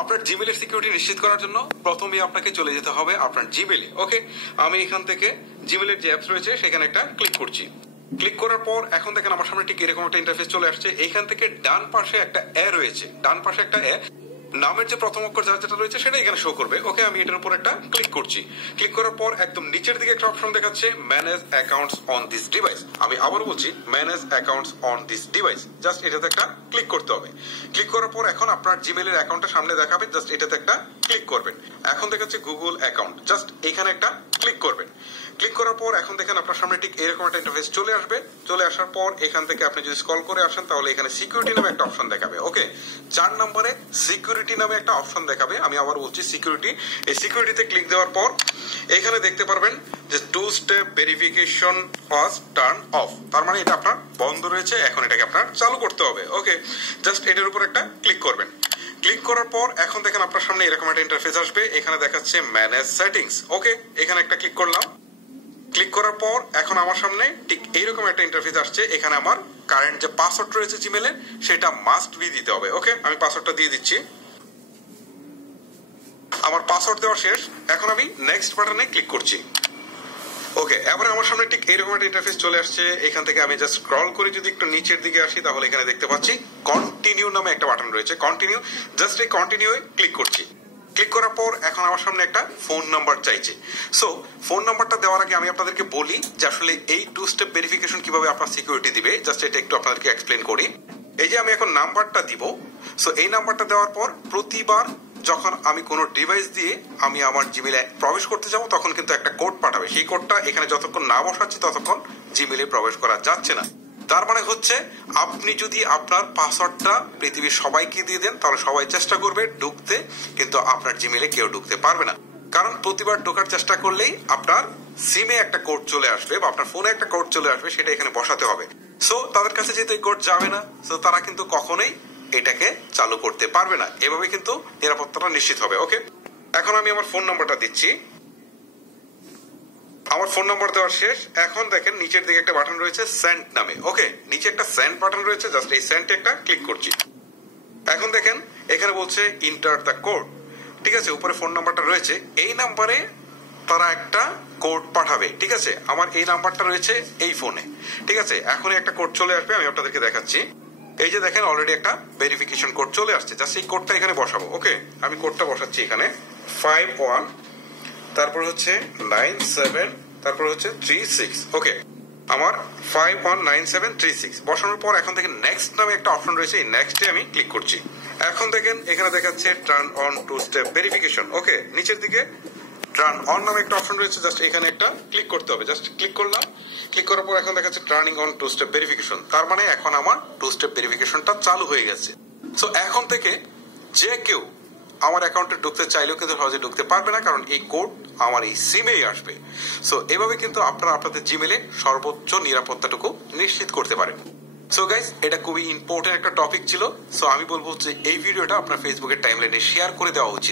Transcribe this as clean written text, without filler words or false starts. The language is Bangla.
আপনার জিমেলের সিকিউরিটি নিশ্চিত করার জন্য প্রথমে আপনাকে চলে যেতে হবে আপনার জিমেলে। ওকে, আমি এখান থেকে জিমেলের যে অ্যাপস রয়েছে সেখানে একটা ক্লিক করছি। ক্লিক করার পর এখন দেখেন আমার সামনে ঠিক এরকম একটা ইন্টারফেস চলে আসছে। এইখান থেকে ডান পাশে একটা এ রয়েছে, ডান পাশে একটা এ, নামের যে প্রথম অক্ষর যার যেটা রয়েছে সেটা এখানে শো করবে। ওকে, আমি এটার উপর একটা ক্লিক করছি। ক্লিক করার পর একদম নিচের দিকে একটা অপশন দেখাচ্ছে manage accounts on this device. আমি আবার বলছি manage accounts on this device, just এটাতে একটা ক্লিক করতে হবে। ক্লিক করার পর এখন আপনার জিমেলের অ্যাকাউন্টটা সামনে দেখাবে, জাস্ট এটাতে একটা ক্লিক করবেন। এখন দেখাচ্ছে গুগল অ্যাকাউন্ট, জাস্ট এখানে একটা ক্লিক করবেন। ক্লিক করার পর এখন দেখেন আপনার সামনে ঠিক এরকম একটা ইন্টারফেস চলে আসবে। চলে আসার পর এখান থেকে আপনি যদি স্ক্রল করে আসেন তাহলে এখানে সিকিউরিটি নামে একটা অপশন দেখাবে। ওকে, 4 নম্বরে সিকিউরিটি নামে একটা অপশন দেখাবে। আমি আবার বলছি সিকিউরিটি। এই সিকিউরিটিতে ক্লিক দেওয়ার পর এখানে দেখতে পারবেন যে 2 স্টেপ ভেরিফিকেশন ওয়াজ টার্ন অফ, তার মানে এটা আপনার বন্ধ রয়েছে, এখন এটাকে আপনার চালু করতে হবে। ওকে, জাস্ট এটার উপর একটা ক্লিক করবেন। ক্লিক করার পর এখন দেখেন আপনার সামনে এরকম একটা ইন্টারফেস আসবে, এখানে দেখাচ্ছে ম্যানেজ সেটিংস। ওকে, এখানে একটা ক্লিক করলাম। ক্লিক করার পর এখন আমার সামনে ঠিক এইরকম একটা ইন্টারফেস আসছে, এখানে আমার কারেন্ট যে পাসওয়ার্ড রয়েছে জিমেলে সেটা মাস্ট বি দিতে হবে। ওকে, আমি পাসওয়ার্ডটা দিয়ে দিচ্ছি। আমার পাসওয়ার্ড দেওয়া শেষ, এখন আমি নেক্সট বাটনে ক্লিক করছি। ওকে, এবারে আমার সামনে ঠিক এইরকম একটা ইন্টারফেস চলে আসছে। এখান থেকে আমি জাস্ট স্ক্রল করে যদি একটু নিচের দিকে আসি তাহলে এখানে দেখতে পাচ্ছি কন্টিনিউ নামে একটা বাটন রয়েছে, কন্টিনিউ। জাস্ট এই কন্টিনিউ ক্লিক করছি। ক্লিক করার পর এখন আমার সামনে একটা ফোন নাম্বার চাইছে। সো ফোন নাম্বারটা দেওয়ার আগে আমি আপনাদেরকে বলি যে আসলে এই 2 স্টেপ ভেরিফিকেশন কিভাবে আপনার সিকিউরিটি দিবে, জাস্ট এটা একটু আপনাদেরকে এক্সপ্লেন করি। এই যে আমি এখন নাম্বারটা দিব, সো এই নাম্বারটা দেওয়ার পর প্রতিবার যখন আমি কোনো ডিভাইস দিয়ে আমি আমার জিমেলে প্রবেশ করতে যাব তখন কিন্তু একটা কোড পাঠাবে। সেই কোডটা এখানে যতক্ষণ না বসাচ্ছি ততক্ষণ জিমেলে প্রবেশ করা যাচ্ছে না। তার মানে হচ্ছে আপনি যদি আপনার পাসওয়ার্ডটা পৃথিবীর সবাইকে দিয়ে দেন তাহলে সবাই চেষ্টা করবে ঢুকতে, কিন্তু আপনার জিমেলে কেউ ঢুকতে পারবে না। কারণ প্রতিবার ঢোকার চেষ্টা করলেই আপনার সিমে একটা কোড চলে আসবে বা আপনার ফোনে একটা কোড চলে আসবে, সেটা এখানে বসাতে হবে। সো তাদের কাছে যেহেতু এই কোড যাবে না, সো তারা কিন্তু কখনোই এটাকে চালু করতে পারবে না। এভাবে কিন্তু নিরাপত্তাটা নিশ্চিত হবে। ওকে, এখন আমি আমার ফোন নাম্বারটা দিচ্ছি। আমার ফোন নাম্বার দেওয়া শেষ। এখন দেখেন নিচের দিকে একটা বাটন রয়েছে সেন্ড নামে। ওকে, নিচে একটা সেন্ড বাটন রয়েছে, জাস্ট এই সেন্ডে একটা ক্লিক করছি। এখন দেখেন এখানে বলছে ইন্টার দ্য কোড। ঠিক আছে, উপরে ফোন নাম্বারটা রয়েছে, এই নাম্বারে তারা একটা কোড পাঠাবে। ঠিক আছে, আমার এই নাম্বারটা রয়েছে এই ফোনে। ঠিক আছে, এখনই একটা কোড চলে আসবে, আমি আপনাদেরকে দেখাচ্ছি। এই যে দেখেন অলরেডি একটা ভেরিফিকেশন কোড চলে আসছে, জাস্ট এই কোডটা এখানে বসাবো। ওকে, আমি কোডটা বসাচ্ছি এখানে 51, তারপর হচ্ছে 97, তারপর হচ্ছে 36। ওকে, আমার 519736 বসানোর পর এখন থেকে নেক্সট নামে একটা অপশন রয়েছে, এই নেক্সটে আমি ক্লিক করছি। এখন দেখেন এখানে দেখাচ্ছে টার্ন অন 2 স্টেপ ভেরিফিকেশন। ওকে, নিচের দিকে টার্ন অন নামে একটা অপশন রয়েছে, জাস্ট এখানে একটা ক্লিক করতে হবে। জাস্ট ক্লিক করলাম। ক্লিক করার পর এখন দেখাচ্ছে টার্নিং অন 2 স্টেপ ভেরিফিকেশন, তার মানে এখন আমার 2 স্টেপ ভেরিফিকেশনটা চালু হয়ে গেছে। সো এখন থেকে যে কেউ আমার অ্যাকাউন্টে ঢুকতে চাইলেও কিন্তু সহজে ঢুকতে পারবে না, কারণ এই কোড আমার এই সিমেই আসবে। সো এভাবে কিন্তু আপনারা আপনাদের জিমেলে সর্বোচ্চ নিরাপত্তাটুকু নিশ্চিত করতে পারেন। সো গাইস, এটা খুবই ইম্পর্টেন্ট একটা টপিক ছিল। সো আমি বলবো যে এই ভিডিওটা আপনার ফেসবুকের টাইমলাইনে শেয়ার করে দেওয়া উচিত।